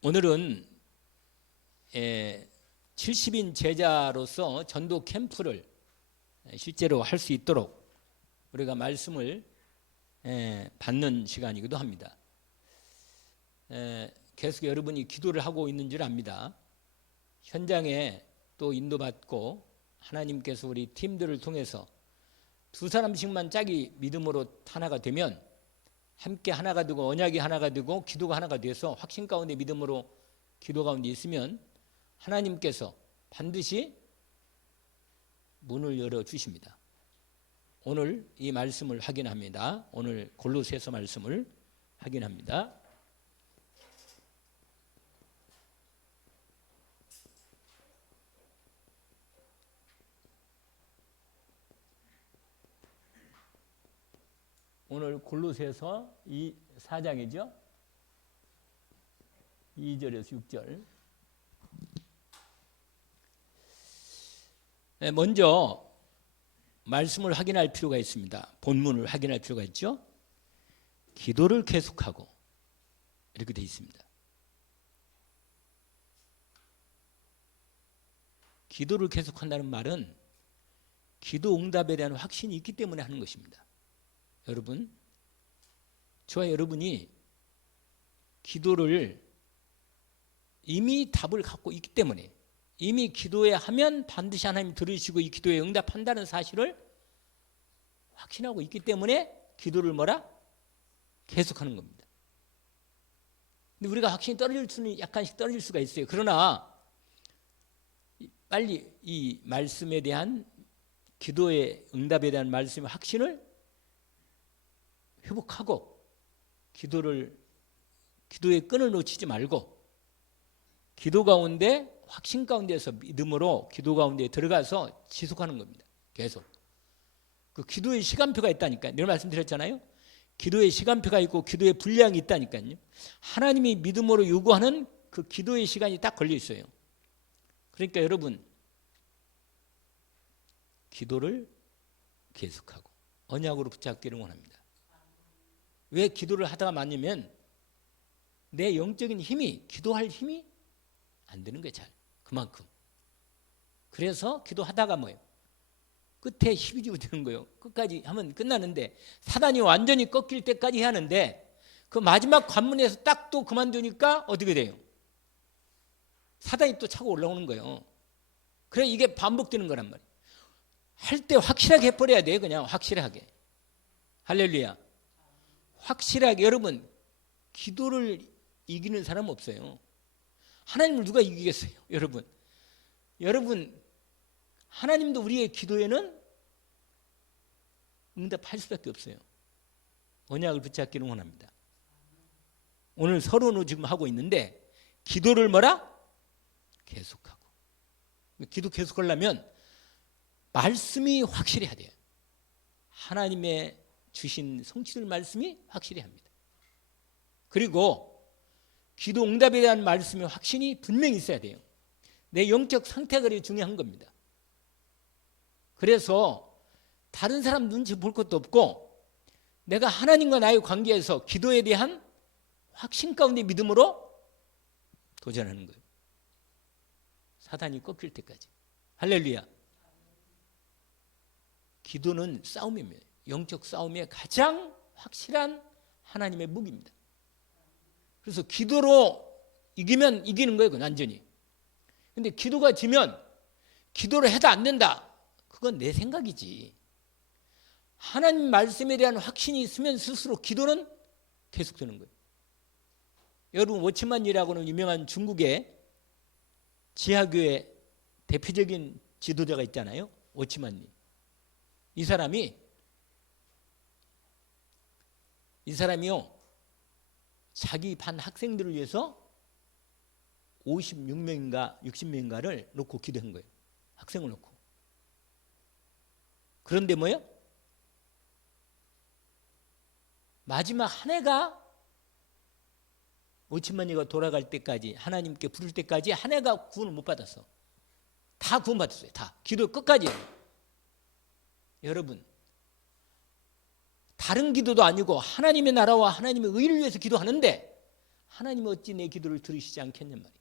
오늘은 70인 제자로서 전도 캠프를 실제로 할 수 있도록 우리가 말씀을 받는 시간이기도 합니다. 계속 여러분이 기도를 하고 있는 줄 압니다. 현장에 또 인도받고 하나님께서 우리 팀들을 통해서 두 사람씩만 짝이 믿음으로 하나가 되면 함께 하나가 되고 언약이 하나가 되고 기도가 하나가 돼서 확신 가운데 믿음으로 기도 가운데 있으면 하나님께서 반드시 문을 열어주십니다. 오늘 이 말씀을 확인합니다. 오늘 골로새서 말씀을 확인합니다. 오늘 골로새서 4장이죠. 2절에서 6절. 먼저 말씀을 확인할 필요가 있습니다. 본문을 확인할 필요가 있죠. 기도를 계속하고 이렇게 되어 있습니다. 기도를 계속한다는 말은 기도 응답에 대한 확신이 있기 때문에 하는 것입니다. 여러분, 저와 여러분이 기도를 이미 답을 갖고 있기 때문에 이미 기도에 하면 반드시 하나님 들으시고 이 기도에 응답한다는 사실을 확신하고 있기 때문에 기도를 계속하는 겁니다. 근데 우리가 확신이 떨어질 수는 약간씩 떨어질 수가 있어요. 그러나 빨리 이 말씀에 대한 기도의 응답에 대한 말씀의 확신을 회복하고 기도의 끈을 놓치지 말고 기도 가운데 확신 가운데서 믿음으로 기도 가운데 들어가서 지속하는 겁니다. 계속. 그 기도의 시간표가 있다니까요. 늘 말씀드렸잖아요. 기도의 시간표가 있고 기도의 분량이 있다니까요. 하나님이 믿음으로 요구하는 그 기도의 시간이 딱 걸려 있어요. 그러니까 여러분, 기도를 계속하고 언약으로 붙잡기를 원합니다. 왜 기도를 하다가 말냐면 내 영적인 힘이 기도할 힘이 안 되는 거예요. 잘 그만큼. 그래서 기도하다가 뭐예요? 끝에 힘이 되는 거예요. 끝까지 하면 끝나는데 사단이 완전히 꺾일 때까지 해야 하는데 그 마지막 관문에서 딱 또 그만두니까 어떻게 돼요? 사단이 또 차고 올라오는 거예요. 그래 이게 반복되는 거란 말이에요. 할 때 확실하게 해버려야 돼요. 그냥 확실하게. 할렐루야. 확실하게. 여러분, 기도를 이기는 사람 없어요. 하나님을 누가 이기겠어요? 여러분 하나님도 우리의 기도에는 응답할 수밖에 없어요. 언약을 붙잡기를 원합니다. 오늘 서론을 지금 하고 있는데 기도를 계속하고. 기도 계속하려면 말씀이 확실해야 돼요. 하나님의 주신 성취될 말씀이 확실해야 합니다. 그리고 기도 응답에 대한 말씀의 확신이 분명히 있어야 돼요. 내 영적 상태가 중요한 겁니다. 그래서 다른 사람 눈치 볼 것도 없고 내가 하나님과 나의 관계에서 기도에 대한 확신 가운데 믿음으로 도전하는 거예요. 사단이 꺾일 때까지. 할렐루야. 기도는 싸움입니다. 영적 싸움의 가장 확실한 하나님의 무기입니다. 그래서 기도로 이기면 이기는 거예요. 완전히. 근데 기도가 지면 기도를 해도 안 된다. 그건 내 생각이지. 하나님 말씀에 대한 확신이 있으면 스스로 기도는 계속되는 거예요. 여러분 워치만이라고는 유명한 중국의 지하교회 대표적인 지도자가 있잖아요. 워치만이. 이 사람이요. 자기 반 학생들을 위해서 56명인가 60명인가를 놓고 기도한 거예요. 학생을 놓고. 그런데 뭐예요? 마지막 한 해가 오치만이가 돌아갈 때까지 하나님께 부를 때까지 한 해가 구원을 못 받았어. 다 구원받았어요. 다. 기도 끝까지. 여러분 다른 기도도 아니고 하나님의 나라와 하나님의 의를 위해서 기도하는데 하나님이 어찌 내 기도를 들으시지 않겠냔 말이에요.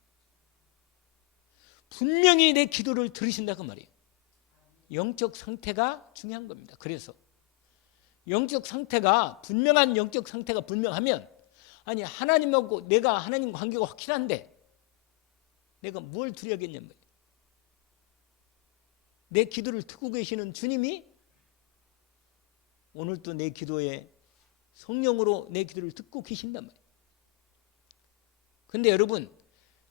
분명히 내 기도를 들으신다 그 말이에요. 영적 상태가 중요한 겁니다. 그래서 영적 상태가 분명한 영적 상태가 분명하면 아니 하나님하고 내가 하나님 관계가 확실한데 내가 뭘 드려야겠냔 말이에요. 내 기도를 듣고 계시는 주님이 오늘도 내 기도에 성령으로 내 기도를 듣고 계신단 말이에요. 근데 여러분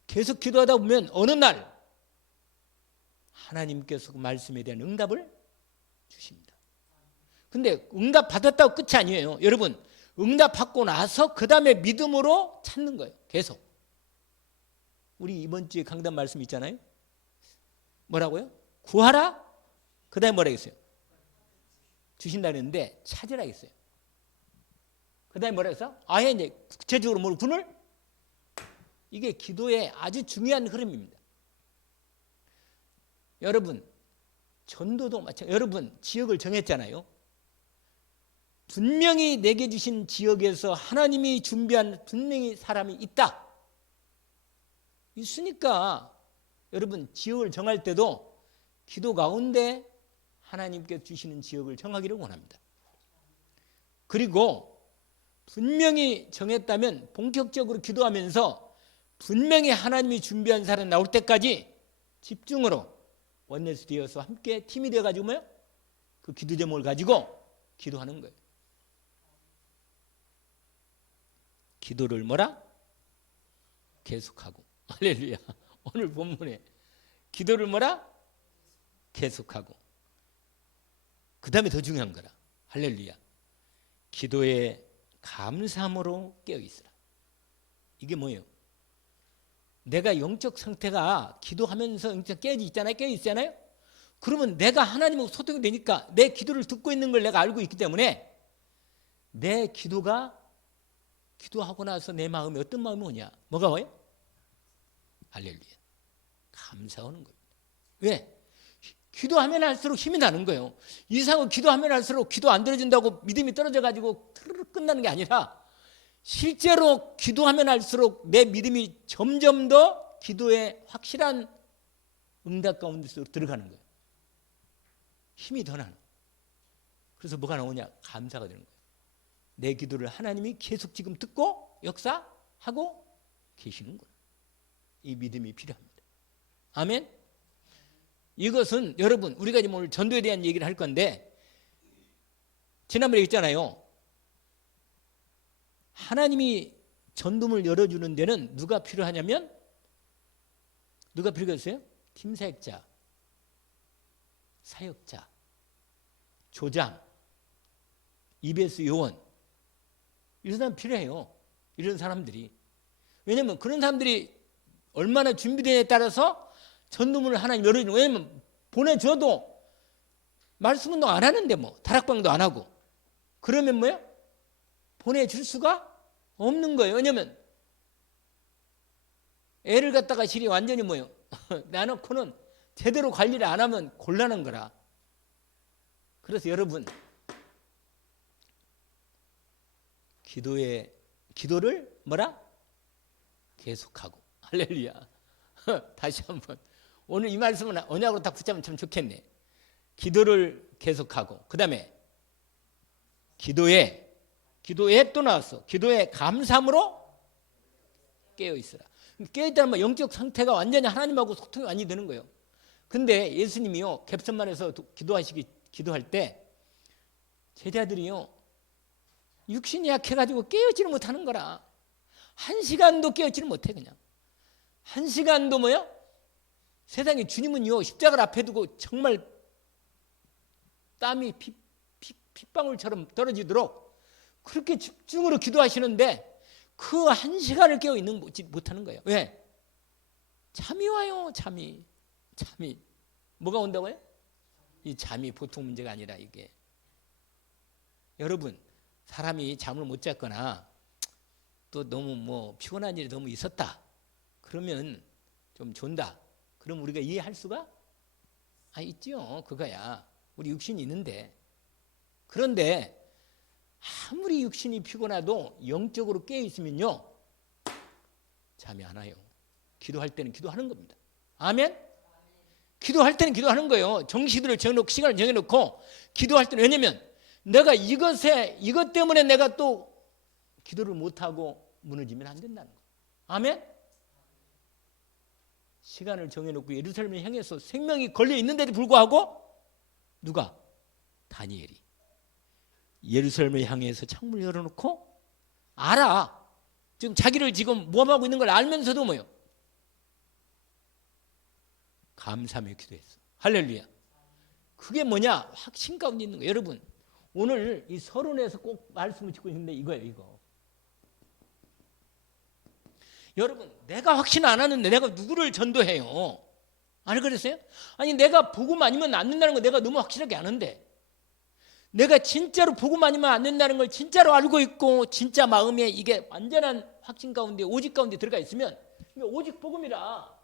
계속 기도하다 보면 어느 날 하나님께서 그 말씀에 대한 응답을 주십니다. 근데 응답 받았다고 끝이 아니에요. 여러분 응답 받고 나서 그 다음에 믿음으로 찾는 거예요. 계속. 우리 이번 주에 강단 말씀 있잖아요. 뭐라고요? 구하라. 그 다음에 뭐라 했어요? 주신다 그랬는데 찾으라 했어요. 그 다음에 뭐라 했어? 아예 이제 구체적으로 뭘 군을? 이게 기도의 아주 중요한 흐름입니다. 여러분 전도도 마찬가지. 여러분 지역을 정했잖아요. 분명히 내게 주신 지역에서 하나님이 준비한 분명히 사람이 있다. 있으니까 여러분 지역을 정할 때도 기도 가운데 하나님께 주시는 지역을 정하기를 원합니다. 그리고 분명히 정했다면 본격적으로 기도하면서 분명히 하나님이 준비한 사람 나올 때까지 집중으로 원내스 되어서 함께 팀이 되어가지고 뭐요? 그 기도 제목을 가지고 기도하는 거예요. 기도를 뭐라? 계속하고. 할렐루야. 오늘 본문에 기도를 뭐라? 계속하고. 그 다음에 더 중요한 거라. 할렐루야. 기도에 감사함으로 깨어있으라. 이게 뭐예요? 내가 영적 상태가 기도하면서 영적 깨어있잖아요. 그러면 내가 하나님하고 소통이 되니까 내 기도를 듣고 있는 걸 내가 알고 있기 때문에 내 기도가 기도하고 나서 내 마음에 어떤 마음이 오냐? 뭐가 와요? 할렐루야. 감사하는 겁니다. 왜? 기도하면 할수록 힘이 나는 거예요. 이상은 기도하면 할수록 기도 안 들어준다고 믿음이 떨어져가지고 트르륵 끝나는 게 아니라 실제로 기도하면 할수록 내 믿음이 점점 더 기도에 확실한 응답 가운데 들어가는 거예요. 힘이 더 나는. 그래서 뭐가 나오냐? 감사가 되는 거예요. 내 기도를 하나님이 계속 지금 듣고 역사하고 계시는구나. 이 믿음이 필요합니다. 아멘. 이것은 여러분 우리가 지금 오늘 전도에 대한 얘기를 할 건데 지난번에 했잖아요. 하나님이 전도문을 열어주는 데는 누가 필요하냐면 누가 필요했어요? 팀사역자, 사역자, 조장, EBS 요원 이런 사람 필요해요. 이런 사람들이. 왜냐하면 그런 사람들이 얼마나 준비되냐에 따라서 전도문을 하나님 열어주는. 왜냐하면 보내줘도 말씀 운동 안 하는데 뭐 다락방도 안 하고 그러면 뭐예요? 보내줄 수가 없는 거예요. 왜냐하면 애를 갖다가 실이 완전히 뭐예요? 나놓고는 제대로 관리를 안 하면 곤란한 거라. 그래서 여러분 기도를 뭐라? 계속하고. 할렐루야. 다시 한번 오늘 이 말씀은 언약으로 딱 붙잡으면 참 좋겠네. 기도를 계속하고 그 다음에 기도에 또 나왔어. 기도에 감사함으로 깨어있으라. 깨어있다는 말 영적 상태가 완전히 하나님하고 소통이 완전히 되는 거예요. 근데 예수님이요 겟세마네에서 기도할 때 제자들이요 육신이 약해가지고 깨어지를 못하는 거라. 1시간도 깨어지를 못해. 그냥 1시간도 뭐야? 세상에 주님은요 십자가를 앞에 두고 정말 땀이 핏방울처럼 떨어지도록 그렇게 집중으로 기도하시는데 그 1시간을 깨어 있는 못하는 거예요. 왜? 잠이 와요. 잠이 뭐가 온다고요? 이 잠이 보통 문제가 아니라 이게 여러분 사람이 잠을 못 잤거나 또 너무 뭐 피곤한 일이 너무 있었다 그러면 좀 존다. 그럼 우리가 이해할 수가 있죠. 그거야. 우리 육신이 있는데. 그런데 아무리 육신이 피곤해도 영적으로 깨어 있으면요 잠이 안 와요. 기도할 때는 기도하는 겁니다. 아멘? 기도할 때는 기도하는 거예요. 정시들을 정해놓고 시간을 정해놓고 기도할 때는, 왜냐면 내가 이것 때문에 내가 또 기도를 못하고 무너지면 안 된다는 거예요. 아멘? 시간을 정해놓고 예루살렘을 향해서 생명이 걸려 있는데도 불구하고 누가? 다니엘이 예루살렘을 향해서 창문을 열어놓고 알아. 지금 자기를 지금 모함하고 있는 걸 알면서도 뭐요? 감사하며 기도했어. 할렐루야. 그게 뭐냐? 확신 가운데 있는 거예요. 여러분, 오늘 이 서론에서 꼭 말씀을 짓고 있는데 이거예요, 이거. 여러분, 내가 확신 안 하는데 내가 누구를 전도해요? 안 그랬어요? 아니, 내가 복음 아니면 안 된다는 거 내가 너무 확실하게 아는데, 내가 진짜로 복음 아니면 안 된다는 걸 진짜로 알고 있고 진짜 마음에 이게 완전한 확신 가운데, 오직 가운데 들어가 있으면 이게 오직 복음이라.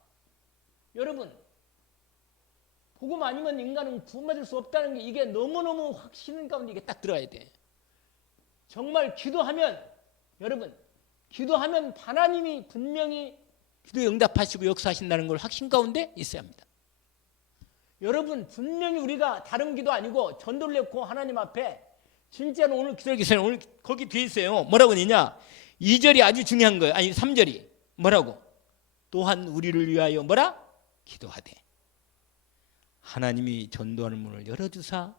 여러분, 복음 아니면 인간은 구원받을 수 없다는 게 이게 너무너무 확신 가운데 이게 딱 들어가야 돼. 정말 기도하면, 여러분, 기도하면 하나님이 분명히 기도에 응답하시고 역사하신다는 걸 확신 가운데 있어야 합니다. 여러분, 분명히 우리가 다른 기도 아니고 전도를 했고 하나님 앞에 진짜로 오늘 기도를 계세요. 오늘 거기 뒤에 있어요. 뭐라고 했냐? 2절이 아주 중요한 거예요. 아니 3절이 뭐라고? 또한 우리를 위하여 뭐라? 기도하되 하나님이 전도하는 문을 열어주사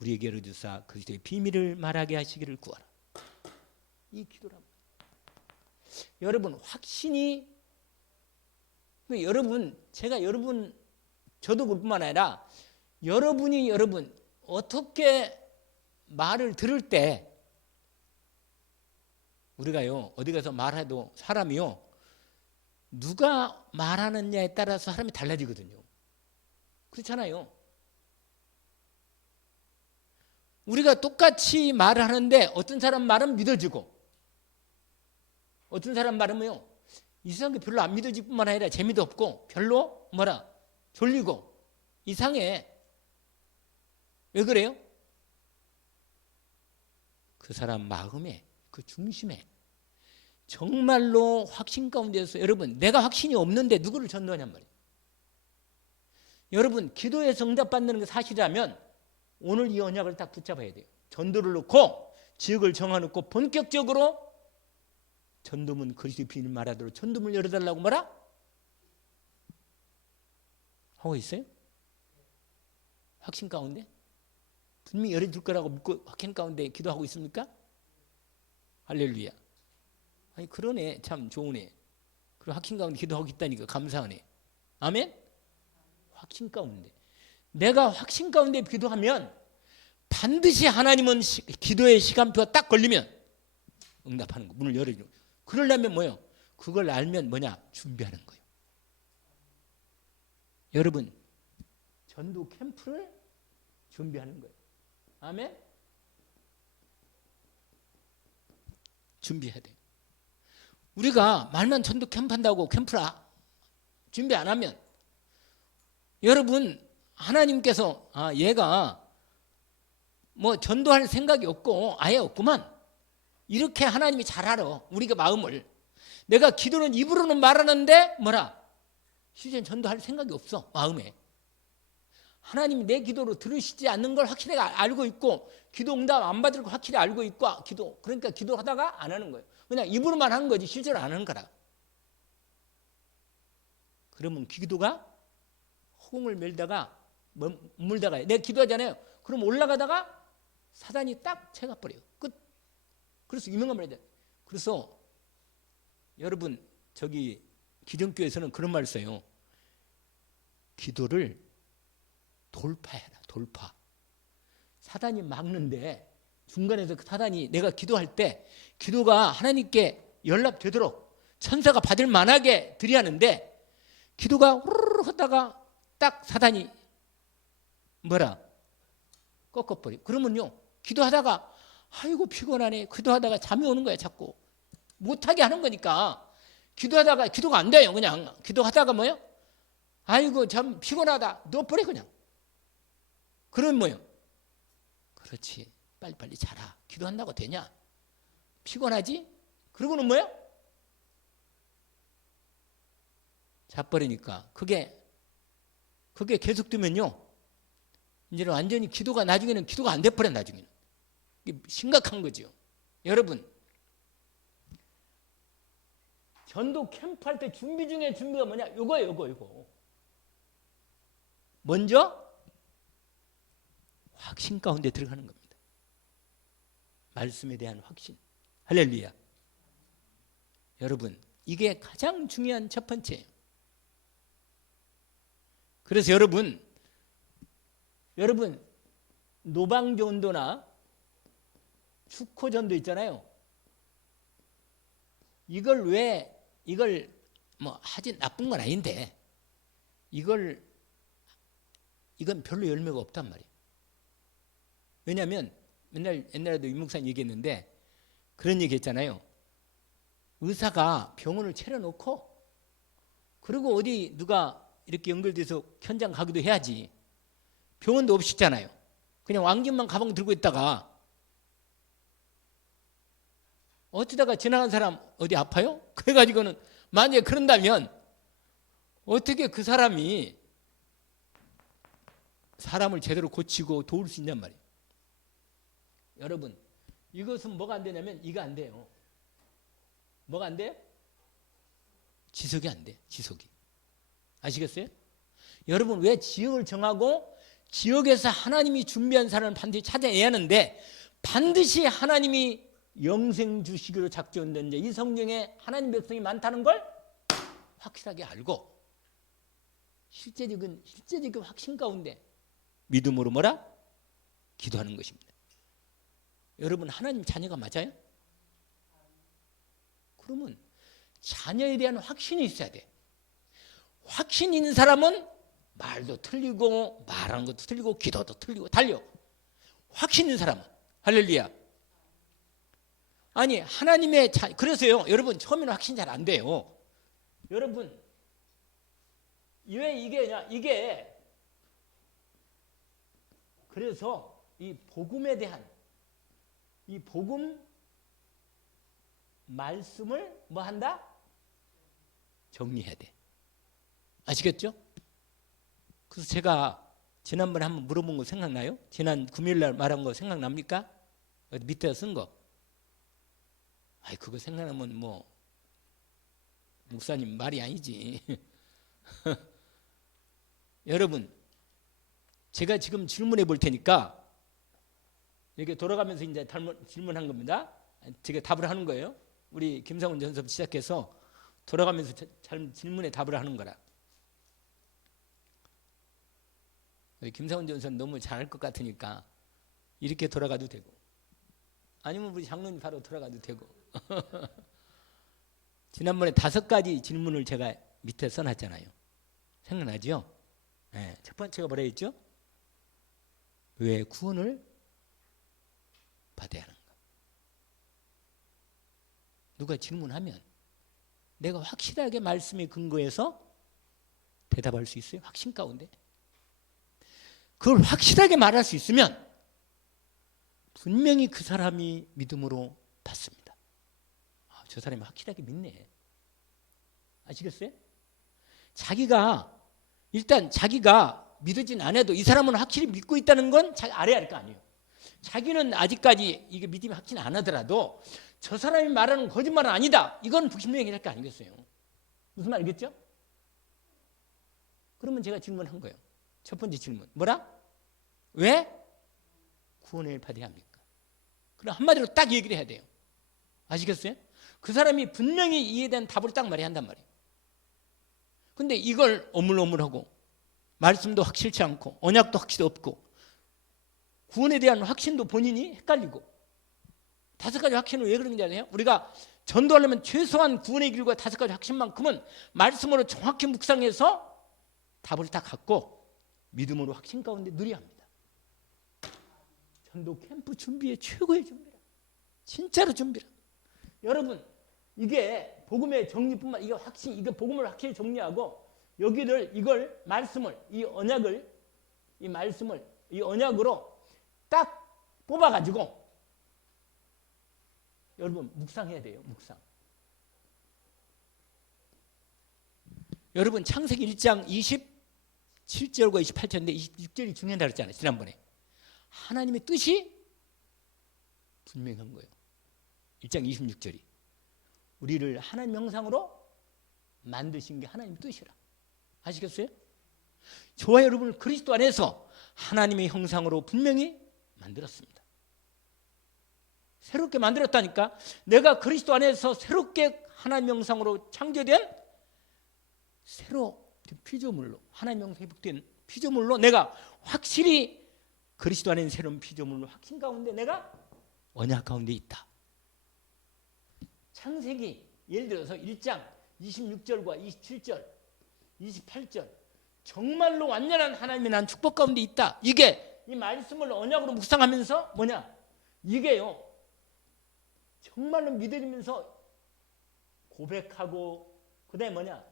우리에게 열어주사 그리스도의 비밀을 말하게 하시기를 구하라. 이 기도랍니다. 여러분, 확신이, 여러분, 제가 여러분, 저도 그뿐만 아니라 여러분이 어떻게 말을 들을 때, 우리가요 어디 가서 말해도 사람이요 누가 말하느냐에 따라서 사람이 달라지거든요. 그렇잖아요. 우리가 똑같이 말을 하는데 어떤 사람 말은 믿어지고 어떤 사람 말은요 이상하게 별로 안 믿어질 뿐만 아니라 재미도 없고 별로 뭐라 졸리고 이상해. 왜 그래요? 그 사람 마음에, 그 중심에 정말로 확신 가운데서, 여러분, 내가 확신이 없는데 누구를 전도하냔 말이에요. 여러분, 기도에서 응답받는 게 사실이라면 오늘 이 언약을 딱 붙잡아야 돼요. 전도를 놓고 지역을 정해놓고 본격적으로 전도문 그리스도의 비밀 말하도록 전도문을 열어달라고 뭐라? 하고 있어요? 확신 가운데? 분명히 열어줄 거라고 믿고 확신 가운데 기도하고 있습니까? 할렐루야. 아니 그러네. 참 좋으네. 그리고 확신 가운데 기도하고 있다니까 감사하네. 아멘? 확신 가운데. 내가 확신 가운데 기도하면 반드시 하나님은 기도의 시간표가 딱 걸리면 응답하는 거, 문을 열어주는 거예요. 그러려면 뭐예요? 그걸 알면 뭐냐? 준비하는 거예요. 여러분, 전도 캠프를 준비하는 거예요. 아멘? 준비해야 돼요. 우리가 말만 전도 캠프 한다고 캠프를 준비 안 하면, 여러분, 하나님께서 얘가 뭐 전도할 생각이 없고 아예 없구만, 이렇게 하나님이 잘 알아. 우리가 마음을. 내가 기도는 입으로는 말하는데 뭐라? 실제 전도할 생각이 없어. 마음에. 하나님이 내 기도로 들으시지 않는 걸 확실히 알고 있고 기도 응답 안 받을 걸 확실히 알고 있고 그러니까 기도하다가 안 하는 거예요. 그냥 입으로만 하는 거지 실제로 안 하는 거라. 그러면 기도가 허공을 밀다가 물다가 내가 기도하잖아요. 그럼 올라가다가 사단이 딱 채가 버려요. 끝. 그래서 유명한 말이야. 그래서 여러분 저기 기존교회에서는 그런 말을 써요. 기도를 돌파해라. 돌파. 사단이 막는데 중간에서 그 사단이 내가 기도할 때 기도가 하나님께 연락되도록 천사가 받을 만하게 드리하는데 기도가 후루룩 하다가 딱 사단이 뭐라 꺾어버려. 그러면요 기도하다가 아이고 피곤하네. 기도하다가 잠이 오는 거야. 자꾸 못하게 하는 거니까 기도하다가 기도가 안 돼요. 그냥 기도하다가 뭐요? 아이고 참 피곤하다. 넣어버려 그냥. 그러면 뭐요? 그렇지. 빨리빨리 자라. 기도한다고 되냐? 피곤하지? 그러고는 뭐요? 자버리니까 그게 계속되면요, 이제는 완전히 나중에는 기도가 안 돼버려. 나중에는 이게 심각한 거죠. 여러분, 전도 캠프 할 때 준비 중에 준비가 뭐냐? 요거. 먼저 확신 가운데 들어가는 겁니다. 말씀에 대한 확신. 할렐루야. 여러분, 이게 가장 중요한 첫 번째예요. 그래서 여러분 노방전도나 축호전도 있잖아요. 이걸 뭐 하진 나쁜 건 아닌데 이건 별로 열매가 없단 말이에요. 왜냐하면 옛날에도 임 목사님 얘기했는데 그런 얘기 했잖아요. 의사가 병원을 차려놓고 그리고 어디 누가 이렇게 연결돼서 현장 가기도 해야지. 병원도 없이 있잖아요. 그냥 왕김만 가방 들고 있다가 어쩌다가 지나간 사람 어디 아파요? 그래가지고는 만약에 그런다면 어떻게 그 사람이 사람을 제대로 고치고 도울 수 있냔 말이에요. 여러분, 이것은 뭐가 안 되냐면 이거 안 돼요. 뭐가 안 돼요? 지속이 안 돼. 지속이. 아시겠어요? 여러분, 왜 지역을 정하고 지역에서 하나님이 준비한 사람을 반드시 찾아내야 하는데 반드시 하나님이 영생 주시기로 작정된 이 성경에 하나님 백성이 많다는 걸 확실하게 알고 실제적인 확신 가운데 믿음으로 뭐라? 기도하는 것입니다. 여러분, 하나님 자녀가 맞아요? 그러면 자녀에 대한 확신이 있어야 돼. 확신 있는 사람은 말도 틀리고 말하는 것도 틀리고 기도도 틀리고 달려. 확신 있는 사람은. 할렐루야. 아니 하나님의 그래서요 여러분, 처음에는 확신 잘 안 돼요. 여러분, 왜 이게 그래서 이 복음에 대한 이 복음 말씀을 뭐 한다? 정리해야 돼. 아시겠죠? 그래서 제가 지난번에 한번 물어본 거 생각나요? 지난 금요일날 말한 거 생각납니까? 어디 밑에 쓴 거. 아이, 그거 생각나면 뭐 목사님 말이 아니지. 여러분, 제가 지금 질문해 볼 테니까 이렇게 돌아가면서 이제 질문한 겁니다. 제가 답을 하는 거예요. 우리 김상훈 전섭 시작해서 돌아가면서 질문에 답을 하는 거라. 우리 김상훈 전섭 너무 잘할 것 같으니까 이렇게 돌아가도 되고, 아니면 우리 장로님 바로 돌아가도 되고. 지난번에 5가지 질문을 제가 밑에 써놨잖아요. 생각나죠? 네, 첫 번째가 뭐라 했죠? 왜 구원을 받아야 하는가? 누가 질문하면 내가 확실하게 말씀에 근거해서 대답할 수 있어요. 확신 가운데. 그걸 확실하게 말할 수 있으면 분명히 그 사람이 믿음으로 받습니다. 저 사람이 확실하게 믿네. 아시겠어요? 일단 자기가 믿어진 안 해도 이 사람은 확실히 믿고 있다는 건 알아야 할 거 아니에요. 자기는 아직까지 이게 믿음이 확신 안 하더라도 저 사람이 말하는 거짓말은 아니다. 이건 분명히 할 거 아니겠어요? 무슨 말 알겠죠? 그러면 제가 질문한 거예요. 첫 번째 질문. 뭐라? 왜 구원을 받아야 합니까? 그럼 한마디로 딱 얘기를 해야 돼요. 아시겠어요? 그 사람이 분명히 이에 대한 답을 딱 말해야 한단 말이에요. 근데 이걸 오물오물하고 말씀도 확실치 않고 언약도 확실히 없고 구원에 대한 확신도 본인이 헷갈리고 5가지 확신을 왜 그런지 아세요? 우리가 전도하려면 최소한 구원의 길과 5가지 확신만큼은 말씀으로 정확히 묵상해서 답을 딱 갖고 믿음으로 확신 가운데 누려야 합니다. 전도 캠프 준비의 최고의 준비라. 진짜로 준비라. 여러분, 이게 복음의 정리뿐만, 이게 복음을 확실히 정리하고 이걸 말씀을, 이 언약으로 딱 뽑아가지고 여러분 묵상해야 돼요. 묵상. 여러분 창세기 1장 27절과 28절인데 26절이 중요하다 그랬잖아요. 지난번에. 하나님의 뜻이 분명한 거예요. 1장 26절이. 우리를 하나님 형상으로 만드신 게 하나님 뜻이라. 아시겠어요? 저와 여러분을 그리스도 안에서 하나님의 형상으로 분명히 만들었습니다. 새롭게 만들었다니까. 내가 그리스도 안에서 새롭게 하나님 형상으로 창조된 새로 피조물로, 하나님 형상에 회복된 피조물로 내가 확실히 그리스도 안에 새로운 피조물로 확신 가운데 내가 언약 가운데 있다. 창세기 예를 들어서 1장 26절과 27절, 28절 정말로 완전한 하나님의 난 축복 가운데 있다. 이게 이 말씀을 언약으로 묵상하면서 뭐냐? 이게요. 정말로 믿으면서 고백하고 그다음에 뭐냐?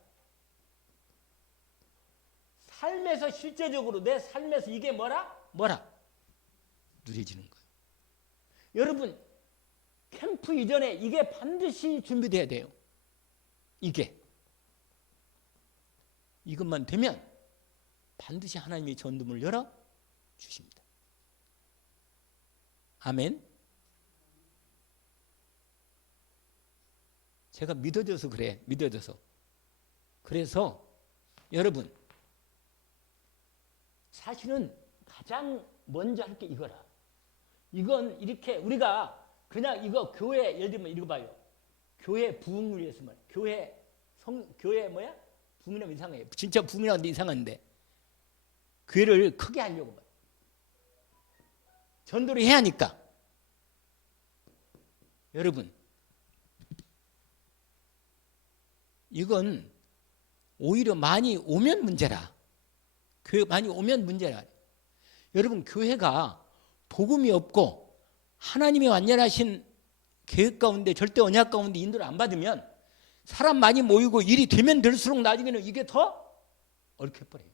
삶에서 실제적으로 내 삶에서 이게 뭐라? 누려지는 거예요. 여러분 캠프 이전에 이게 반드시 준비돼야 돼요. 이것만 되면 반드시 하나님의 전도문을 열어 주십니다. 아멘. 제가 믿어져서 그래. 믿어져서. 그래서 여러분 사실은 가장 먼저 할 게 이거라. 이건 이렇게 우리가 그냥 이거 교회 예를 들면 이거 봐요. 교회 부흥을 위해서 말. 교회 뭐야? 부흥이라면 이상해요. 진짜 부흥이라면 이상한데 교회를 크게 하려고 봐요. 전도를 해야 하니까. 여러분 이건 오히려 많이 오면 문제라. 교회 많이 오면 문제라. 여러분 교회가 복음이 없고 하나님의 완전하신 계획 가운데 절대 언약 가운데 인도를 안 받으면 사람 많이 모이고 일이 되면 될수록 나중에는 이게 더 얽혀버려요.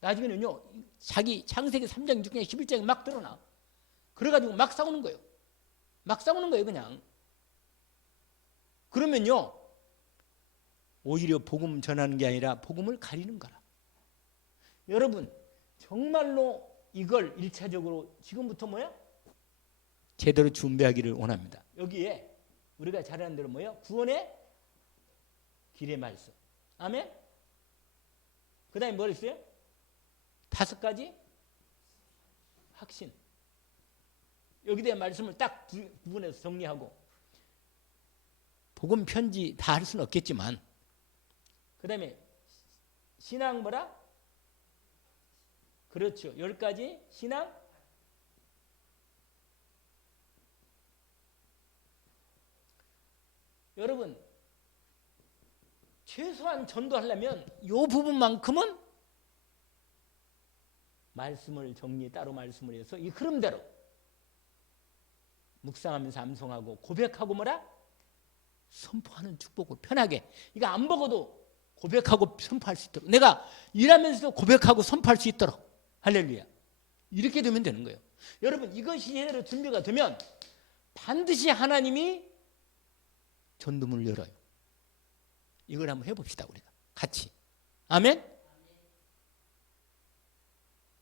나중에는요 자기 창세기 3장, 6장, 11장이 막 드러나. 그래가지고 막 싸우는 거예요. 그냥. 그러면요 오히려 복음 전하는 게 아니라 복음을 가리는 거라. 여러분 정말로 이걸 1차적으로 지금부터 제대로 준비하기를 원합니다. 여기에 우리가 잘하는 대로 구원의 길의 말씀. 아멘. 그 다음에 뭐 있어요? 5가지 확신. 여기에 대한 말씀을 딱 부분해서 정리하고 복음 편지 다 할 수는 없겠지만 그 다음에 신앙 그렇죠. 10가지 신앙. 여러분 최소한 전도하려면 이 부분만큼은 말씀을 따로 말씀을 해서 이 흐름대로 묵상하면서 암송하고 고백하고 선포하는 축복을 편하게. 이거 안 먹어도 고백하고 선포할 수 있도록. 내가 일하면서도 고백하고 선포할 수 있도록. 할렐루야. 이렇게 되면 되는 거예요. 여러분 이것이 제대로 준비가 되면 반드시 하나님이 전도문을 열어요. 이걸 한번 해봅시다. 우리가 같이. 아멘.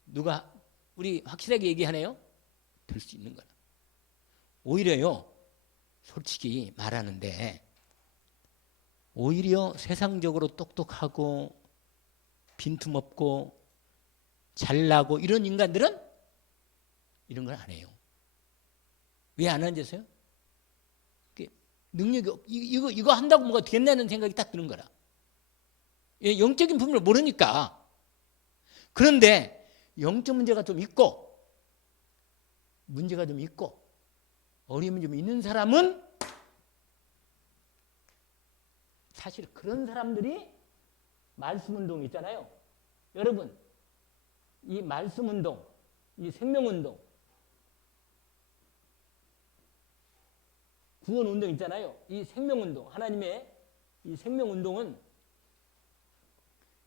누가 우리 확실하게 얘기하네요. 될 수 있는 거라. 오히려요 솔직히 말하는데 오히려 세상적으로 똑똑하고 빈틈없고 잘나고 이런 인간들은 이런 걸 안 해요. 왜 안 앉으세요? 능력이 이거 한다고 뭐가 되겠냐는 생각이 딱 드는 거라. 영적인 부분을 모르니까. 그런데 영적 문제가 좀 있고 어려움이 좀 있는 사람은 사실 그런 사람들이 말씀운동 있잖아요. 여러분 이 말씀운동, 이 생명운동, 구원운동 있잖아요. 이 생명운동, 하나님의 이 생명운동은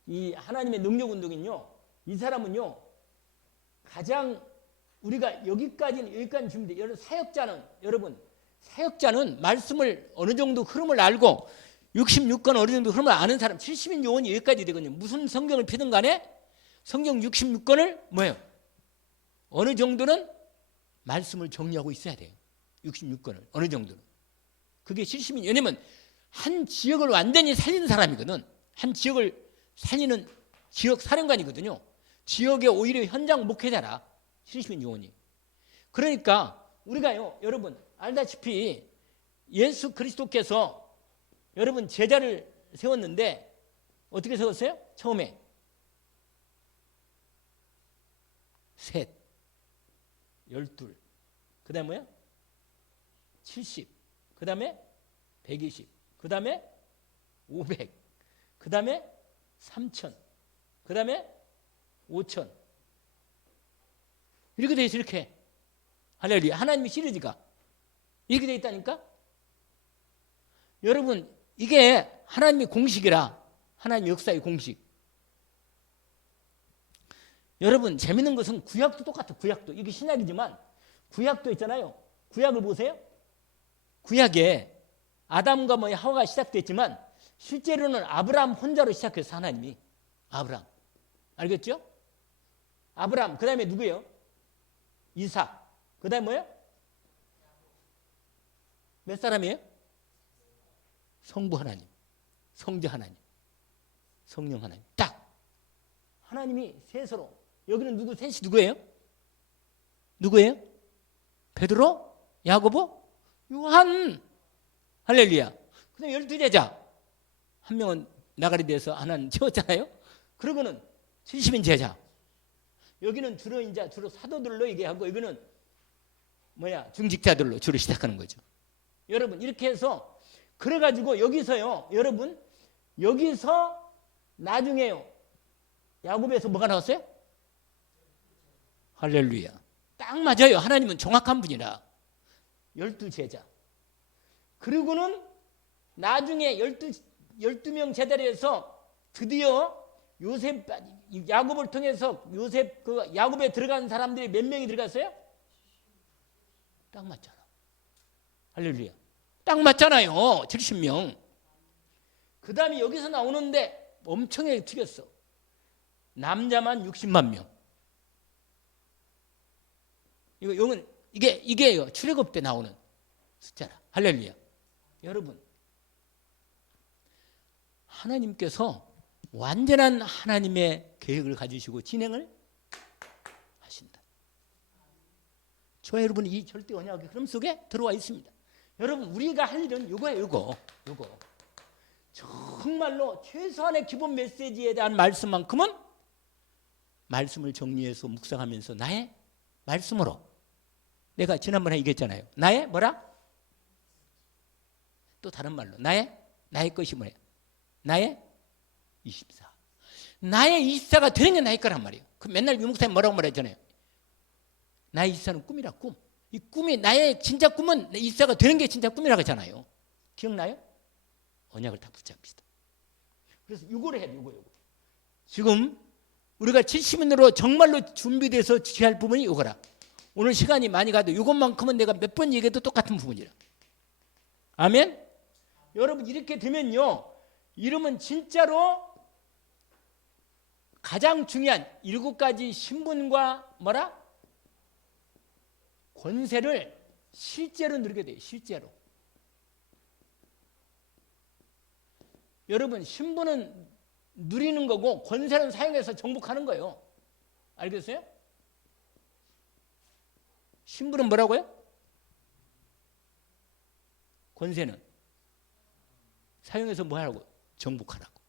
이 하나님의 능력운동은요. 이 사람은요. 가장 우리가 여기까지 준비돼. 사역자는 말씀을 어느 정도 흐름을 알고 66권 어느 정도 흐름을 아는 사람 70인 요원이 여기까지 되거든요. 무슨 성경을 피든 간에 성경 66권을 뭐예요? 어느 정도는 말씀을 정리하고 있어야 돼요. 66권을 어느 정도는. 그게 70인. 왜냐면 한 지역을 완전히 살리는 사람이거든. 한 지역을 살리는 지역 사령관이거든요. 지역의 오히려 현장 목회자라 70인 요원이. 그러니까 우리가요, 여러분 알다시피 예수 그리스도께서 여러분 제자를 세웠는데 어떻게 세웠어요? 처음에 셋, 12, 그 다음에 뭐야? 70, 그 다음에 120, 그 다음에 500, 그 다음에 3000, 그 다음에 5000. 이렇게 돼 있어. 이렇게. 할렐루야. 하나님의 시리즈가 이렇게 돼 있다니까. 여러분 이게 하나님의 공식이라. 하나님의 역사의 공식. 여러분 재밌는 것은 구약도 똑같아요. 구약도. 이게 신약이지만 구약도 있잖아요. 구약을 보세요. 구약에 아담과 뭐 하와가 시작됐지만 실제로는 아브라함 혼자로 시작했어. 하나님이. 아브라함. 알겠죠? 아브라함. 그 다음에 누구예요? 이삭. 그 다음에 뭐예요? 몇 사람이에요? 성부 하나님, 성자 하나님, 성령 하나님. 딱 하나님이 셋으로. 여기는 누구? 셋이 누구예요? 누구예요? 베드로, 야고보, 요한. 할렐루야. 그 다음에 12제자. 한 명은 나가리 돼서 하나는 채웠잖아요. 그러고는 70인 제자. 여기는 주로 사도들로 얘기하고, 여기는 뭐야? 중직자들로 주로 시작하는 거죠. 여러분 이렇게 해서 그래가지고 여기서요, 여러분 여기서 나중에요 야곱에서 뭐가 나왔어요? 할렐루야. 딱 맞아요. 하나님은 정확한 분이라. 12제자. 그리고는 나중에 12명 제자를 해서 드디어 요셉, 야곱을 통해서 요셉, 그 야곱에 들어간 사람들이 몇 명이 들어갔어요? 딱 맞잖아. 할렐루야. 딱 맞잖아요. 70명. 그 다음에 여기서 나오는데 엄청나게 튀겼어. 남자만 60만 명. 이게 출애굽 때 나오는 숫자라. 할렐루야. 여러분, 하나님께서 완전한 하나님의 계획을 가지시고 진행을 하신다. 저 여러분 이 절대 언약의 흐름 속에 들어와 있습니다. 여러분 우리가 할 일은 이거예요. 이거. 정말로 최소한의 기본 메시지에 대한 말씀만큼은 말씀을 정리해서 묵상하면서 나의 말씀으로, 내가 지난번에 얘기했잖아요. 나의 뭐라? 또 다른 말로 나의 것이 뭐예요? 나의 24. 나의 24가 되는 게 나의 거란 말이에요. 그 맨날 유목사님 뭐라고 말했잖아요. 나의 24는 꿈이라. 꿈. 이 꿈이, 나의 진짜 꿈은 24가 되는 게 진짜 꿈이라고 했잖아요. 기억나요? 언약을 딱 붙잡시다. 그래서 이거를 해야 돼요. 이거. 지금 우리가 70인으로 정말로 준비돼서 지켜야 할 부분이 이거라. 오늘 시간이 많이 가도 이것만큼은 내가 몇 번 얘기해도 똑같은 부분이라. 아멘? 여러분 이렇게 되면요, 이러면 진짜로 가장 중요한 7가지 신분과 뭐라? 권세를 실제로 누리게 돼요. 실제로. 여러분 신분은 누리는 거고 권세는 사용해서 정복하는 거예요. 알겠어요? 신분은 뭐라고요? 권세는 사용해서 뭐 하라고? 정복하라고.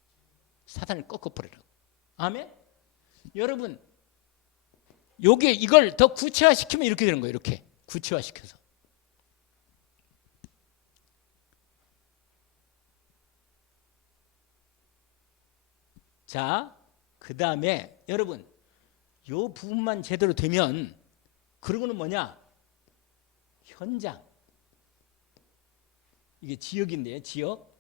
사단을 꺾어버리라고. 아멘? 여러분 이걸 더 구체화시키면 이렇게 되는 거예요. 이렇게 구체화시켜서. 자, 그 다음에 여러분 이 부분만 제대로 되면, 그러고는 뭐냐? 현장. 이게 지역인데요. 지역.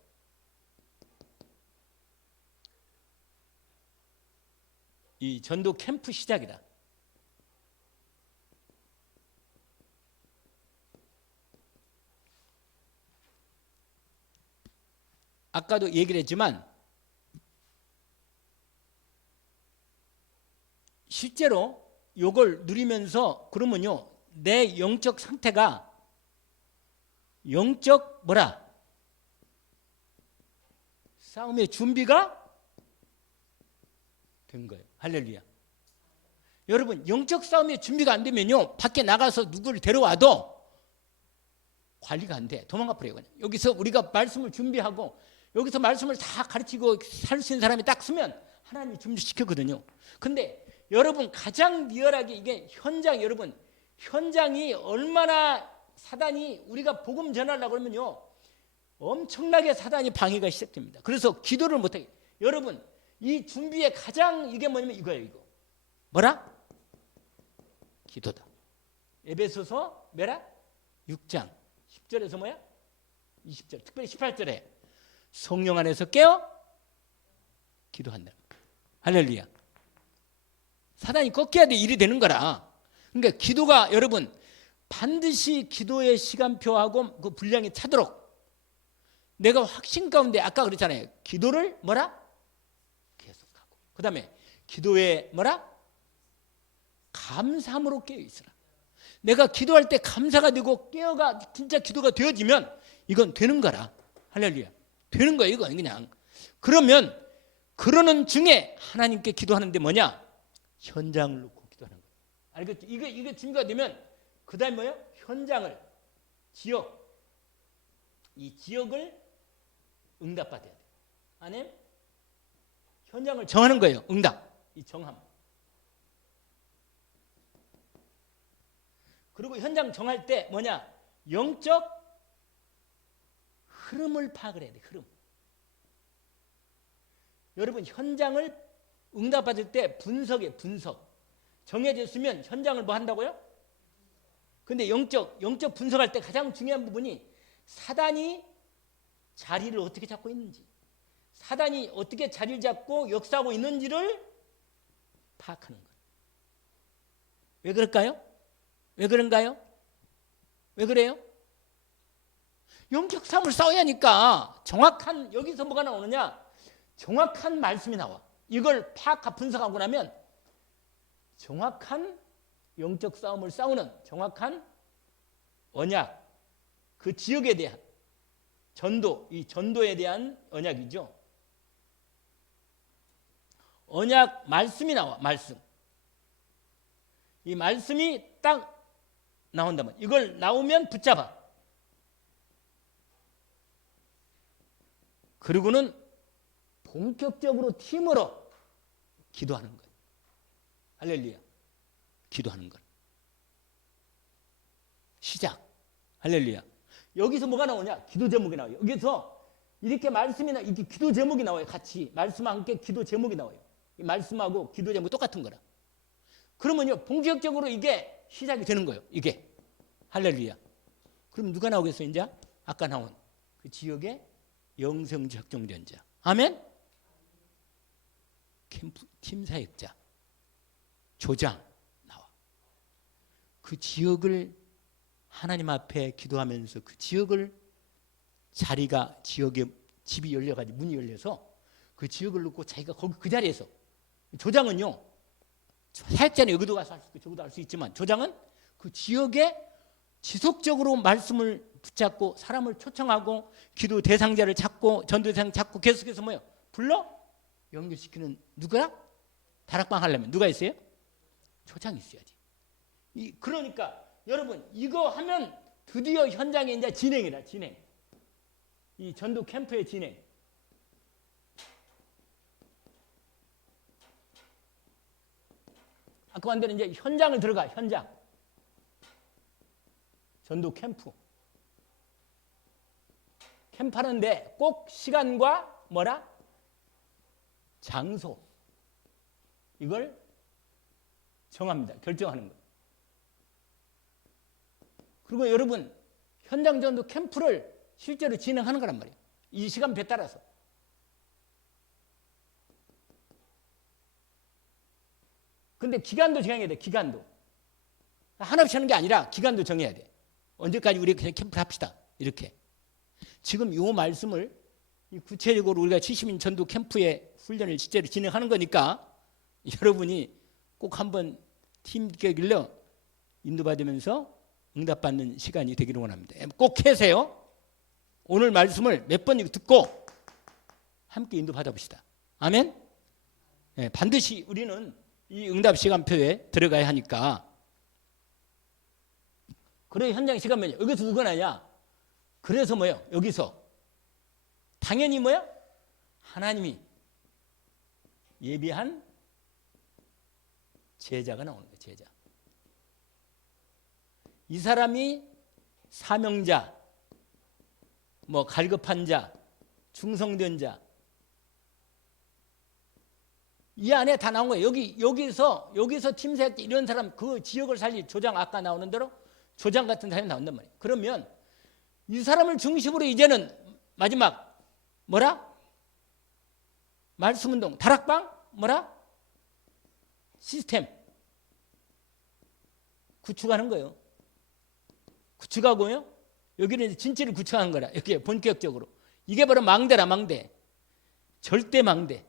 이 전도 캠프 시작이다. 아까도 얘기를 했지만 실제로 요걸 누리면서 그러면요 내 영적 상태가 영적 싸움의 준비가 된 거예요. 할렐루야. 여러분 영적 싸움의 준비가 안 되면요 밖에 나가서 누구를 데려와도 관리가 안 돼. 도망가 버려요. 그냥. 여기서 우리가 말씀을 준비하고 여기서 말씀을 다 가르치고 살 수 있는 사람이 딱 쓰면 하나님이 준비시켰거든요. 근데 여러분 가장 리얼하게 이게 여러분 현장이 얼마나 사단이 우리가 복음 전하려고 그러면요 엄청나게 사단이 방해가 시작됩니다. 그래서 기도를 못하게. 여러분 이 준비의 가장 이게 뭐냐면 이거예요. 이거 기도다. 에베소서 6장 10절에서 20절 특별히 18절에 성령 안에서 깨어 기도한다. 할렐루야. 사단이 꺾여야 돼 일이 되는 거라. 그러니까 기도가 여러분 반드시 기도의 시간표하고 그 분량이 차도록 내가 확신 가운데 아까 그랬잖아요. 기도를 계속하고 그 다음에 기도에 감사함으로 깨어 있으라. 내가 기도할 때 감사가 되고 깨어가 진짜 기도가 되어지면 이건 되는 거라. 할렐루야. 되는 거예요. 이건 그냥. 그러면 그러는 중에 하나님께 기도하는데 현장을 놓고 기도하는 거예요. 알겠죠? 이게 준비가 되면 그 다음에 현장을 이 지역을 응답받아야 돼요. 아니면 현장을 정하는 거예요. 응답. 이 정함. 그리고 현장 정할 때 영적 흐름을 파악을 해야 돼. 흐름. 여러분 현장을 응답받을 때 분석. 정해졌으면 현장을 뭐 한다고요? 근데 영적 분석할 때 가장 중요한 부분이 사단이 자리를 어떻게 잡고 있는지, 사단이 어떻게 자리를 잡고 역사하고 있는지를 파악하는 거예요. 왜 그럴까요? 왜 그런가요? 왜 그래요? 영적 싸움을 싸워야 하니까 정확한 여기서 뭐가 나오느냐? 정확한 말씀이 나와. 이걸 파악하고 분석하고 나면 정확한 영적 싸움을 싸우는 정확한 언약, 그 지역에 대한 이 전도에 대한 언약이죠. 언약 말씀이 나와. 말씀. 이 말씀이 딱 나온다면 이걸 나오면 붙잡아. 그리고는 본격적으로 팀으로 기도하는 거예요. 할렐루야. 기도하는 것. 시작. 할렐루야. 여기서 뭐가 나오냐? 기도 제목이 나와요. 여기서 이렇게 말씀이 이렇게 기도 제목이 나와요. 같이 말씀과 함께 기도 제목이 나와요. 이 말씀하고 기도 제목이 똑같은 거라. 그러면요 본격적으로 이게 시작이 되는 거예요. 이게 할렐루야. 그럼 누가 나오겠어요? 이제 아까 나온 그 지역의 영성 작정된 자. 아멘. 팀 사역자, 조장 나와. 그 지역을 하나님 앞에 기도하면서 그 지역을 자리가 지역에 집이 열려가지고 문이 열려서 그 지역을 놓고 자기가 거기 그 자리에서 조장은요 사역자는 여기도 가서 할 수 있고 저기도 할 수 있지만 조장은 그 지역에 지속적으로 말씀을 붙잡고 사람을 초청하고 기도 대상자를 찾고 전도 대상 찾고 계속해서 불러 연결시키는 누구야? 다락방 하려면 누가 있어요? 조장이 있어야지. 그러니까 여러분 이거 하면 드디어 현장에 이제 진행이다. 진행. 이 전도 캠프의 진행. 아까 한 대로 이제 현장을 들어가. 현장. 전도 캠프. 캠프하는데 꼭 시간과 장소. 이걸 정합니다. 결정하는 거예요. 그리고 여러분 현장 전도 캠프를 실제로 진행하는 거란 말이에요. 이 시간표에 따라서. 근데 기간도 정해야 돼. 기간도. 하나씩 하는 게 아니라 기간도 정해야 돼. 언제까지 우리 그냥 캠프를 합시다. 이렇게. 지금 이 말씀을 구체적으로 우리가 70인 전도 캠프의 훈련을 실제로 진행하는 거니까 여러분이 꼭 한번 팀끼리로 인도받으면서 응답받는 시간이 되기를 원합니다. 꼭 해세요. 오늘 말씀을 몇 번 듣고 함께 인도받아봅시다. 아멘. 네, 반드시 우리는 이 응답 시간표에 들어가야 하니까. 그래 현장 시간면요. 여기서 누가 나냐? 그래서 뭐예요? 여기서 당연히 뭐야? 하나님이 예비한 제자가 나오는 거예요. 제자. 이 사람이 사명자, 뭐 갈급한 자, 충성된 자, 이 안에 다 나온 거예요. 여기서 팀세 이런 사람, 그 지역을 살릴 조장, 아까 나오는 대로 조장 같은 사람이 나온단 말이에요. 그러면 이 사람을 중심으로 이제는 마지막 뭐라? 말씀운동, 다락방, 뭐라? 시스템 구축하는 거예요. 구축하고요. 여기는 진짜를 구축하는 거라. 여기 본격적으로. 이게 바로 망대라, 망대. 절대 망대.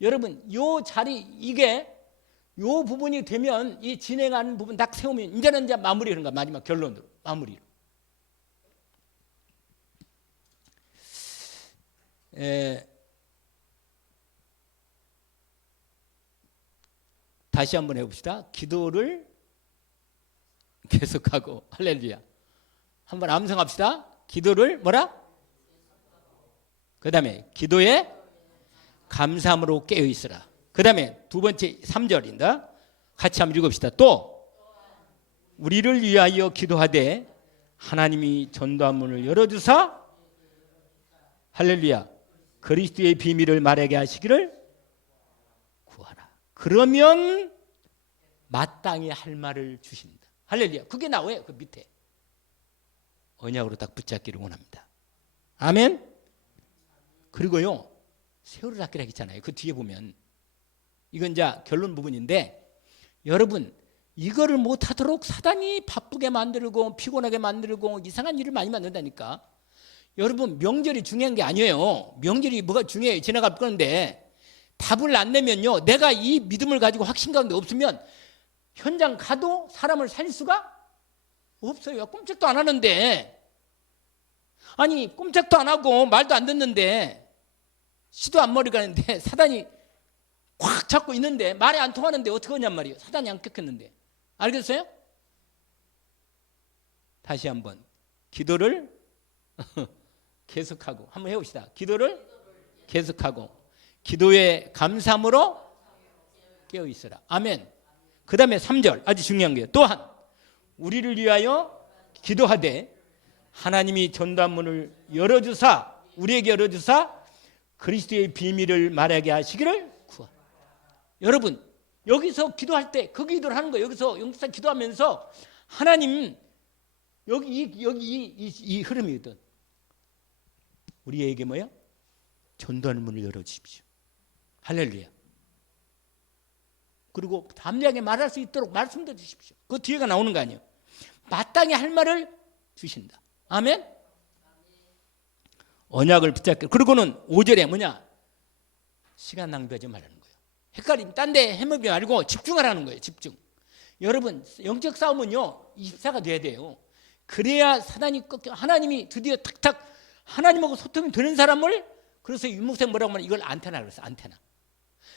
여러분, 요 자리, 이게 요 부분이 되면 이 진행하는 부분 딱 세우면 이제는 이제 마무리하는 거야. 마지막 결론으로. 마무리로. 다시 한번 해봅시다. 기도를 계속하고. 할렐루야. 한번 암송합시다. 기도를 뭐라? 그 다음에 기도에 감사함으로 깨어있으라. 그 다음에 두 번째 3절인다. 같이 한번 읽읍시다. 또 우리를 위하여 기도하되 하나님이 전도한 문을 열어주사 할렐루야 그리스도의 비밀을 말하게 하시기를 구하라. 그러면 마땅히 할 말을 주신다. 할렐루야. 그게 나와요. 그 밑에. 언약으로 딱 붙잡기를 원합니다. 아멘. 그리고요. 세월을 아끼라 했잖아요. 그 뒤에 보면 이건 이제 결론 부분인데 여러분 이거를 못하도록 사단이 바쁘게 만들고 피곤하게 만들고 이상한 일을 많이 만든다니까. 여러분 명절이 중요한 게 아니에요. 명절이 뭐가 중요해요. 지나갈 건데 답을 안 내면요. 내가 이 믿음을 가지고 확신 가운데 없으면 현장 가도 사람을 살릴 수가 없어요. 꼼짝도 안 하는데 아니 꼼짝도 안 하고 말도 안 듣는데 시도 안 머리 가는데 사단이 꽉 잡고 있는데 말이 안 통하는데 어떻게 하냔 말이에요. 사단이 안 꺾였는데. 알겠어요? 다시 한번 기도를 계속하고 한번 해봅시다. 기도를 계속하고 기도에 감사함으로 깨어있으라. 아멘. 그 다음에 3절 아주 중요한 거예요. 또한 우리를 위하여 기도하되 하나님이 전도한 문을 열어주사 우리에게 열어주사 그리스도의 비밀을 말하게 하시기를 구하. 여러분 여기서 기도할 때 그 기도를 하는 거예요. 여기서 영상 기도하면서 하나님 여기 이 흐름이거든. 우리에게 뭐야? 전도하는 문을 열어주십시오. 할렐루야. 그리고 담대하게 말할 수 있도록 말씀도 주십시오. 그 뒤에가 나오는 거 아니에요. 마땅히 할 말을 주신다. 아멘. 언약을 붙잡게. 그리고는 5절에 뭐냐? 시간 낭비하지 말라는 거예요. 헷갈리면 딴 데 해먹지 말고 집중하라는 거예요. 집중. 여러분 영적 싸움은요 24가 돼야 돼요. 그래야 사단이 꺾여. 하나님이 드디어 탁탁 하나님하고 소통이 되는 사람을. 그래서 윤목생 뭐라고 하면 이걸 안테나라고 그랬어. 안테나.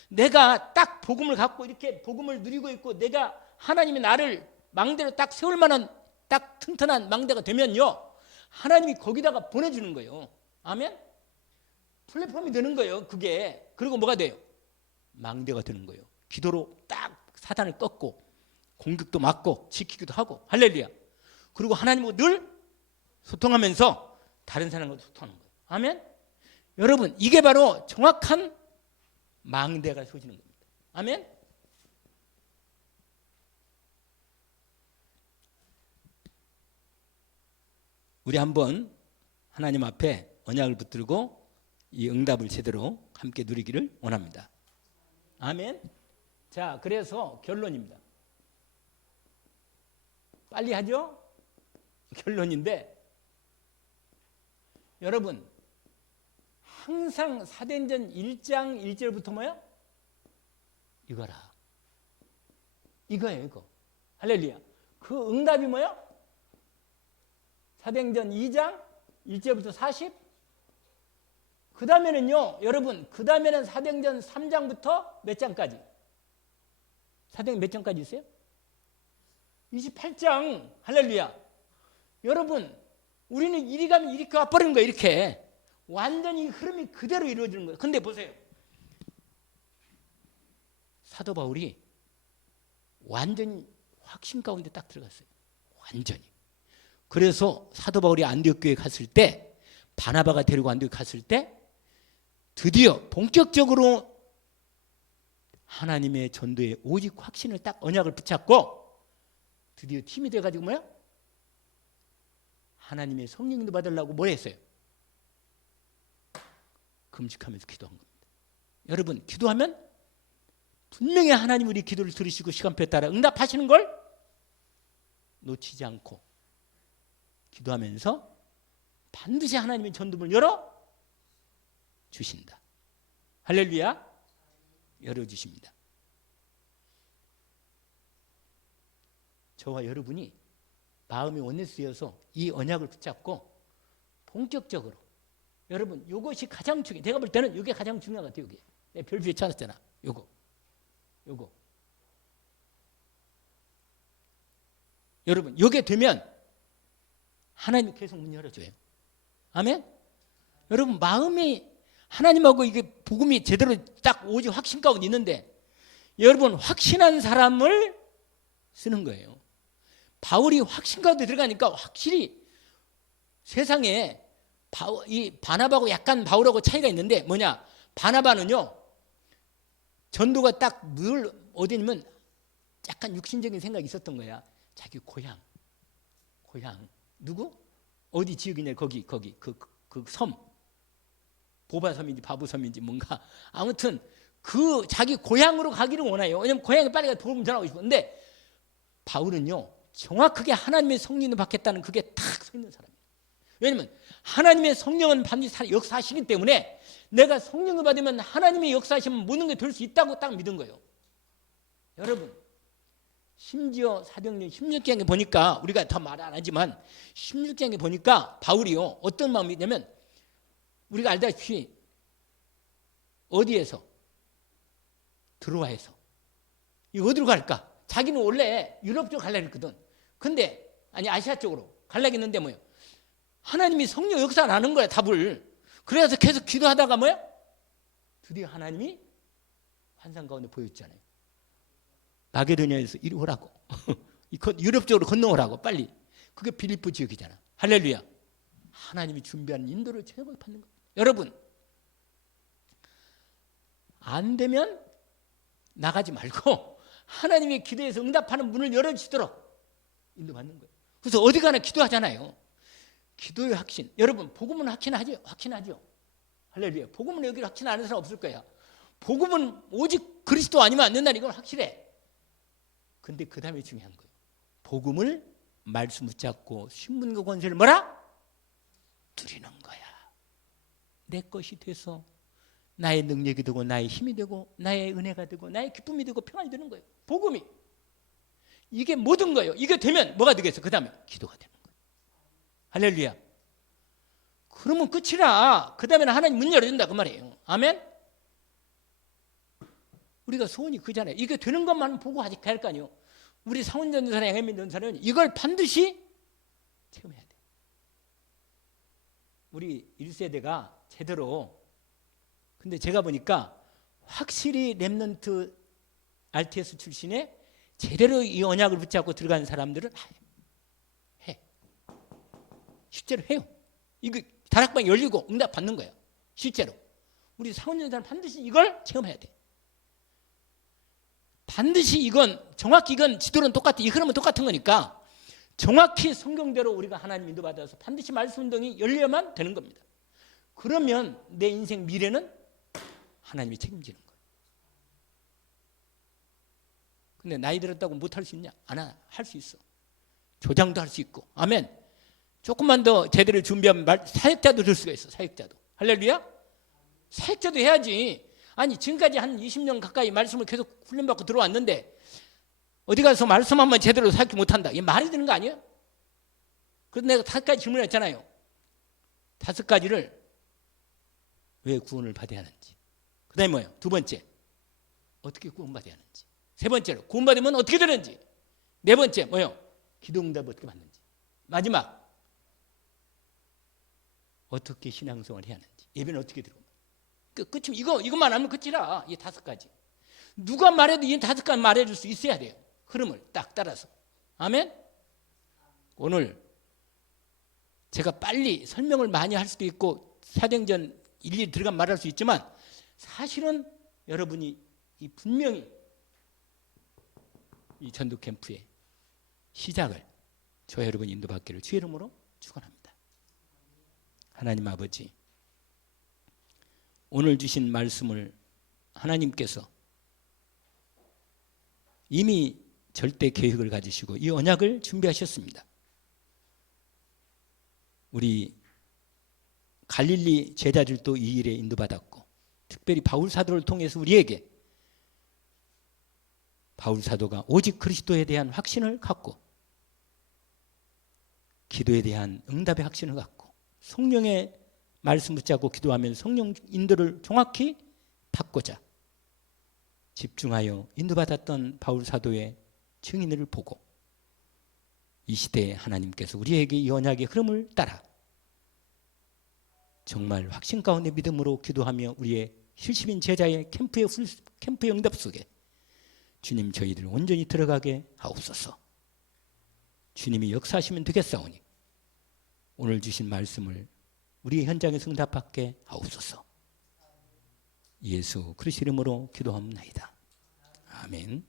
내가 딱 복음을 갖고 이렇게 복음을 누리고 있고 내가 하나님이 나를 망대로 딱 세울 만한 딱 튼튼한 망대가 되면요 하나님이 거기다가 보내주는 거예요. 아멘. 플랫폼이 되는 거예요. 그게. 그리고 뭐가 돼요? 망대가 되는 거예요. 기도로 딱 사단을 꺾고 공격도 막고 지키기도 하고. 할렐루야. 그리고 하나님과 늘 소통하면서 다른 사람과 소통하는 거예요. 아멘. 여러분 이게 바로 정확한 망대가 세워지는 겁니다. 아멘. 우리 한번 하나님 앞에 언약을 붙들고 이 응답을 제대로 함께 누리기를 원합니다. 아멘. 자, 그래서 결론입니다. 빨리 하죠? 결론인데 여러분 항상 사도행전 1장 1절부터 뭐야? 이거라. 이거예요, 이거. 할렐루야. 그 응답이 뭐야? 사도행전 2장 1절부터 40. 그 다음에는요, 여러분, 그 다음에는 사도행전 3장부터 몇 장까지? 사도행전 몇 장까지 있어요? 28장. 할렐루야. 여러분, 우리는 이리 가면 이렇게 와버리는 거예요, 이렇게. 완전히 흐름이 그대로 이루어지는 거예요. 근데 보세요. 사도 바울이 완전히 확신 가운데 딱 들어갔어요. 완전히. 그래서 사도 바울이 안디옥 교회에 갔을 때, 바나바가 데리고 안디옥 갔을 때 드디어 본격적으로 하나님의 전도에 오직 확신을 딱 언약을 붙잡고 드디어 팀이 돼가지고 뭐야? 하나님의 성령도 받으려고 뭘 했어요? 금식하면서 기도한 겁니다. 여러분, 기도하면 분명히 하나님 우리 기도를 들으시고 시간표에 따라 응답하시는 걸 놓치지 않고 기도하면서 반드시 하나님의 전도문을 열어 주신다. 할렐루야. 열어주십니다. 저와 여러분이 마음이 원내스여서 이 언약을 붙잡고 본격적으로 여러분 이것이 가장 중요해요. 내가 볼 때는 이게 가장 중요한 것 같아요. 이게 내가 별표에 찾았잖아. 요거 여러분 이게 되면 하나님이 계속 문 열어줘요. 아멘. 여러분 마음이 하나님하고 이게 복음이 제대로 딱 오직 확신 가운데 있는데 여러분 확신한 사람을 쓰는 거예요. 바울이 확신 가운데 들어가니까 확실히 세상에 이 바나바하고 약간 바울하고 차이가 있는데 뭐냐? 바나바는요 전도가 딱 늘 어디냐면 약간 육신적인 생각이 있었던 거야. 자기 고향 누구? 어디 지역이냐 거기 그 섬 보바섬인지 바보섬인지 뭔가 아무튼 그 자기 고향으로 가기를 원해요. 왜냐면 고향에 빨리 가서 복음 전하고 싶어. 근데 바울은요 정확하게 하나님의 성령을 받겠다는 그게 탁 서 있는 사람이에요. 왜냐면 하나님의 성령은 반드시 역사하시기 때문에 내가 성령을 받으면 하나님의 역사하시면 모든 게 될 수 있다고 딱 믿은 거예요. 여러분 심지어 사도행전 16장에 보니까 우리가 더 말 안 하지만 16장에 보니까 바울이요 어떤 마음이냐면 우리가 알다시피 어디에서 드로아에서 이 어디로 갈까? 자기는 원래 유럽 쪽으로 가려고 했거든. 근데 아니 아시아 쪽으로 가려고 했는데 뭐예요? 하나님이 성령 역사 나는 거야 답을. 그래서 계속 기도하다가 뭐야? 드디어 하나님이 환상 가운데 보였잖아요. 마게도냐에서 이리 오라고. 유럽 쪽으로 건너오라고 빨리. 그게 빌립보 지역이잖아. 할렐루야. 하나님이 준비한 인도를 제대로 받는 거예요. 여러분 안 되면 나가지 말고 하나님의 기도에서 응답하는 문을 열어주시도록 인도받는 거예요. 그래서 어디 가나 기도하잖아요. 기도의 확신. 여러분 복음은 확신하죠. 할렐루야. 복음은 여기 확신 안 하는 사람 없을 거야. 복음은 오직 그리스도 아니면 안 된다는 이건 확실해. 근데 그 다음에 중요한 거예요. 복음을 말씀 붙잡고 신분과 권세를 뭐라? 누리는 거야. 내 것이 돼서 나의 능력이 되고 나의 힘이 되고 나의 은혜가 되고 나의 기쁨이 되고 평안이 되는 거예요. 복음이. 이게 모든 거예요. 이게 되면 뭐가 되겠어? 그 다음에 기도가 되는 거예요. 할렐루야. 그러면 끝이라. 그 다음에는 하나님 문 열어준다 그 말이에요. 아멘. 우리가 소원이 그잖아요. 이게 되는 것만 보고 아직 갈 거 아니에요. 우리 상원전도사나 양해민전도사는 이걸 반드시 체험해야 돼. 우리 1세대가 제대로 근데 제가 보니까 확실히 렘넌트 RTS 출신에 제대로 이 언약을 붙잡고 들어간 사람들은 해. 실제로 해요. 이거 다락방 열리고 응답 받는 거예요. 실제로. 우리 상원전도사는 반드시 이걸 체험해야 돼. 반드시 이건 정확히 이건 지도는 똑같아. 이 흐름은 똑같은 거니까 정확히 성경대로 우리가 하나님 인도받아서 반드시 말씀 운동이 열려야만 되는 겁니다. 그러면 내 인생 미래는 하나님이 책임지는 거예요. 근데 나이 들었다고 못할 수 있냐? 안 할 수 있어. 조장도 할 수 있고. 아멘. 조금만 더 제대로 준비하면 사역자도 될 수가 있어. 사역자도. 할렐루야. 사역자도 해야지. 아니 지금까지 한 20년 가까이 말씀을 계속 훈련받고 들어왔는데 어디 가서 말씀 한번 제대로 사역지 못한다. 이게 말이 되는 거 아니에요? 그래서 내가 5가지 질문했잖아요. 5가지를 왜 구원을 받아야 하는지. 그 다음에 뭐예요? 2번째, 어떻게 구원받아야 하는지. 3번째로 구원받으면 어떻게 되는지. 4번째 뭐예요? 기도응답 어떻게 받는지. 마지막 어떻게 신앙생활을 해야 하는지. 예배는 어떻게 드리고. 끝이면 이것만 하면 끝이라. 이 5가지. 누가 말해도 이 5가지 말해줄 수 있어야 돼요. 흐름을 딱 따라서. 아멘. 오늘 제가 빨리 설명을 많이 할 수도 있고 사도행전 일일이 들어가면 말할 수 있지만 사실은 여러분이 분명히 이 전도 캠프의 시작을 저 여러분 인도받기를 주의 이름으로 축원합니다. 하나님 아버지, 오늘 주신 말씀을 하나님께서 이미 절대 계획을 가지시고 이 언약을 준비하셨습니다. 우리 갈릴리 제자들도 이 일에 인도받았고 특별히 바울 사도를 통해서 우리에게 바울 사도가 오직 그리스도에 대한 확신을 갖고 기도에 대한 응답의 확신을 갖고 성령의 말씀 붙잡고 기도하면 성령 인도를 정확히 받고자 집중하여 인도받았던 바울 사도의 증인을 보고 이 시대에 하나님께서 우리에게 이 언약의 흐름을 따라 정말 확신 가운데 믿음으로 기도하며 우리의 실시민 제자의 캠프의 응답 속에 주님 저희들 온전히 들어가게 하옵소서. 주님이 역사하시면 되겠사오니 오늘 주신 말씀을 우리의 현장에서 응답받게 하옵소서. 예수 그리스도 이름으로 기도합니다. 아멘.